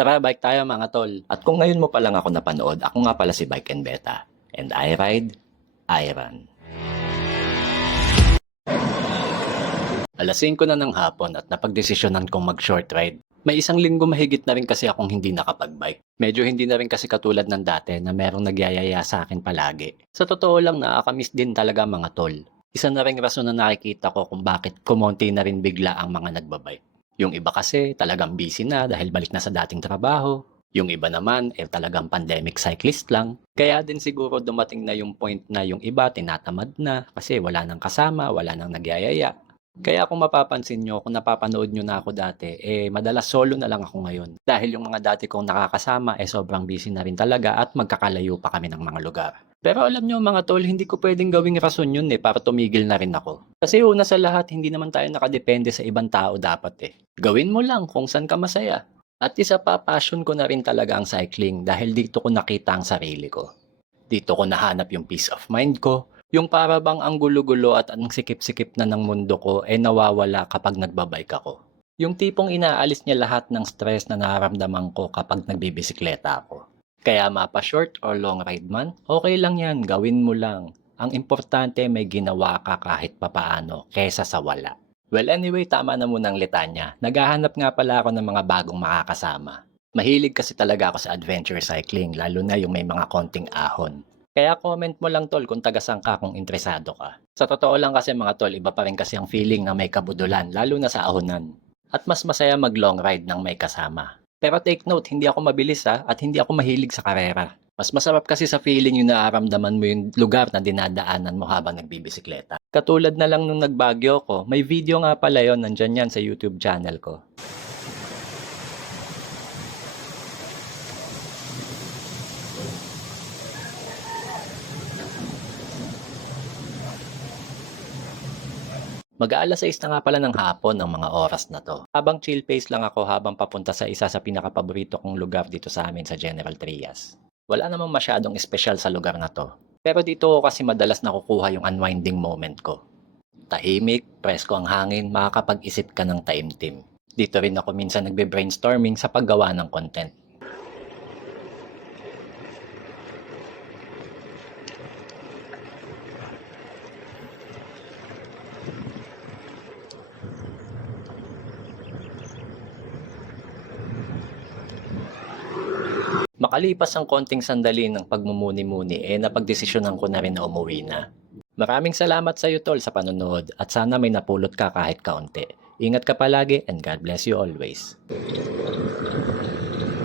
Tara, bike tayo mga tol. At kung ngayon mo pa lang ako napanood, ako nga pala si Bike and Beta. And I ride, I run. Alas 5 na ng hapon at napagdesisyonan kong mag-short ride. May isang linggo mahigit na rin kasi akong hindi nakapag-bike. Medyo hindi na rin kasi katulad ng dati na merong nagyayaya sa akin palagi. Sa totoo lang, nakakamiss din talaga mga tol. Isa na rin rason na nakikita ko kung bakit kumonti na rin bigla ang mga nagbabike. Yung iba kasi talagang busy na dahil balik na sa dating trabaho. Yung iba naman talagang pandemic cyclist lang. Kaya din siguro dumating na yung point na yung iba tinatamad na kasi wala nang kasama, wala nang nagyayaya. Kaya kung mapapansin nyo, kung napapanood nyo na ako dati, madalas solo na lang ako ngayon. Dahil yung mga dati kong nakakasama, sobrang busy na rin talaga at magkakalayo pa kami ng mga lugar. Pero alam nyo mga tol, hindi ko pwedeng gawing rason yun para tumigil na rin ako. Kasi una sa lahat, hindi naman tayo nakadepende sa ibang tao dapat Gawin mo lang kung saan ka masaya. At isa pa, passion ko na rin talaga ang cycling dahil dito ko nakita ang sarili ko. Dito ko nahanap yung peace of mind ko, yung para bang ang gulo-gulo at ang sikip-sikip na ng mundo ko nawawala kapag nagbabike ako. Yung tipong inaalis niya lahat ng stress na nararamdaman ko kapag nagbibisikleta ako. Kaya mapa short or long ride man, okay lang yan, gawin mo lang. Ang importante may ginawa ka kahit papaano kesa sa wala. Well anyway, tama na muna ang litanya. Naghahanap nga pala ako ng mga bagong makakasama. Mahilig kasi talaga ako sa adventure cycling, lalo na yung may mga konting ahon. Kaya comment mo lang tol kung taga-saan ka kung interesado ka. Sa totoo lang kasi mga tol, iba pa rin kasi ang feeling na may kabudulan, lalo na sa ahonan. At mas masaya mag long ride ng may kasama. Pero take note, hindi ako mabilis at hindi ako mahilig sa karera. Mas masarap kasi sa feeling yung naaramdaman mo yung lugar na dinadaanan mo habang nagbibisikleta. Katulad na lang nung nagbagyo ko, may video nga pala yon, nandyan yan sa YouTube channel ko. Mag-aalas 6 na nga pala ng hapon ng mga oras na to. Habang chill pace lang ako habang papunta sa isa sa pinakapaborito kong lugar dito sa amin sa General Trias. Wala namang masyadong espesyal sa lugar na to. Pero dito ko kasi madalas nakukuha yung unwinding moment ko. Tahimik, presko ang hangin, makakapag-isip ka ng taimtim. Dito rin ako minsan nagbe-brainstorming sa paggawa ng content. Makalipas ang konting sandali ng pagmumuni-muni, napagdesisyonan ko na rin na umuwi na. Maraming salamat sa iyo tol sa panonood at sana may napulot ka kahit kaunti. Ingat ka palagi and God bless you always.